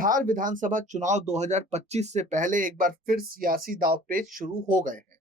बिहार विधानसभा चुनाव 2025 से पहले एक बार फिर सियासी दांवपेच शुरू हो गए हैं।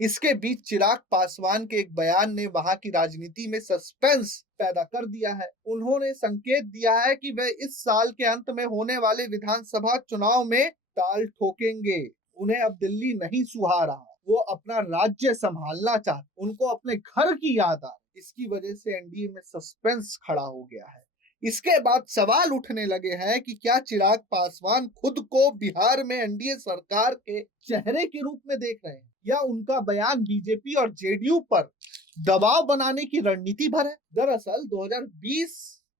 इसके बीच चिराग पासवान के एक बयान ने वहां की राजनीति में सस्पेंस पैदा कर दिया है। उन्होंने संकेत दिया है कि वे इस साल के अंत में होने वाले विधानसभा चुनाव में ताल ठोकेंगे। उन्हें अब दिल्ली नहीं सुहा रहा, वो अपना राज्य संभालना चाहते, उनको अपने घर की याद आ रही। इसकी वजह से एनडीए में सस्पेंस खड़ा हो गया है। इसके बाद सवाल उठने लगे हैं कि क्या चिराग पासवान खुद को बिहार में एनडीए सरकार के चेहरे के रूप में देख रहे हैं, या उनका बयान बीजेपी और जेडीयू पर दबाव बनाने की रणनीति भर है। दरअसल 2020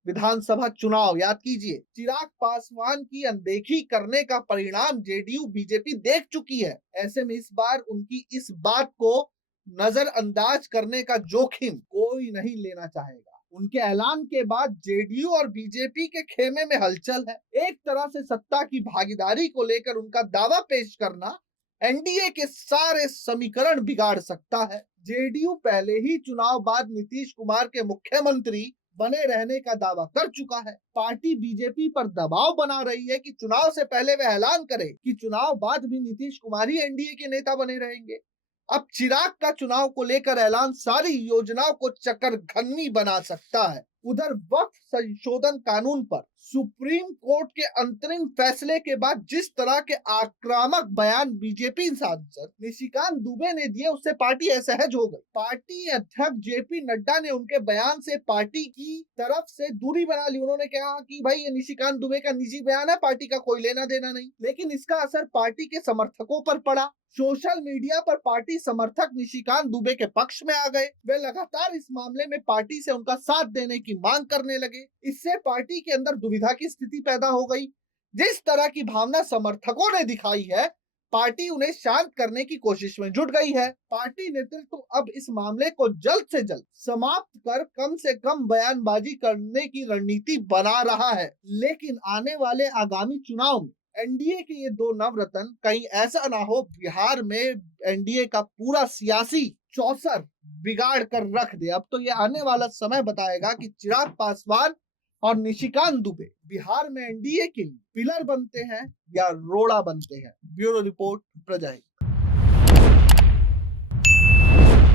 विधानसभा चुनाव याद कीजिए, चिराग पासवान की अनदेखी करने का परिणाम जेडीयू बीजेपी देख चुकी है। ऐसे में इस बार उनकी इस बात को नजरअंदाज करने का जोखिम कोई नहीं लेना चाहेगा। उनके ऐलान के बाद जेडीयू और बीजेपी के खेमे में हलचल है। एक तरह से सत्ता की भागीदारी को लेकर उनका दावा पेश करना एनडीए के सारे समीकरण बिगाड़ सकता है। जेडीयू पहले ही चुनाव बाद नीतीश कुमार के मुख्यमंत्री बने रहने का दावा कर चुका है। पार्टी बीजेपी पर दबाव बना रही है कि चुनाव से पहले वे ऐलान करे कि चुनाव बाद भी नीतीश कुमार ही एनडीए के नेता बने रहेंगे। अब चिराग का चुनाव को लेकर ऐलान सारी योजनाओं को चक्करघन्नी बना सकता है। उधर वक्फ संशोधन कानून पर सुप्रीम कोर्ट के अंतरिम फैसले के बाद जिस तरह के आक्रामक बयान बीजेपी सांसद निशिकांत दुबे ने दिए, उससे पार्टी असहज हो गई। पार्टी अध्यक्ष जेपी नड्डा ने उनके बयान से पार्टी की तरफ से दूरी बना ली। उन्होंने कहा कि भाई ये निशिकांत दुबे का निजी बयान है, पार्टी का कोई लेना देना नहीं। लेकिन इसका असर पार्टी के समर्थकों पर पड़ा। सोशल मीडिया पर पार्टी समर्थक निशिकांत दुबे के पक्ष में आ गए। वे लगातार इस मामले में पार्टी से उनका साथ देने की मांग करने लगे। इससे पार्टी के अंदर दुविधा की स्थिति पैदा हो गई। जिस तरह की भावना समर्थकों ने दिखाई है, पार्टी उन्हें शांत करने की कोशिश में जुट गई है। पार्टी नेतृत्व अब इस मामले को जल्द से जल्द समाप्त कर कम से कम बयानबाजी करने की रणनीति बना रहा है। लेकिन आने वाले आगामी चुनाव में एनडीए के ये दो नवरत्न कहीं ऐसा ना हो बिहार में एनडीए का पूरा सियासी चौसर बिगाड़ कर रख दे। अब तो ये आने वाला समय बताएगा कि चिराग पासवान और निशिकांत दुबे बिहार में एनडीए के लिए पिलर बनते हैं या रोड़ा बनते हैं। ब्यूरो रिपोर्ट, प्रजा हित।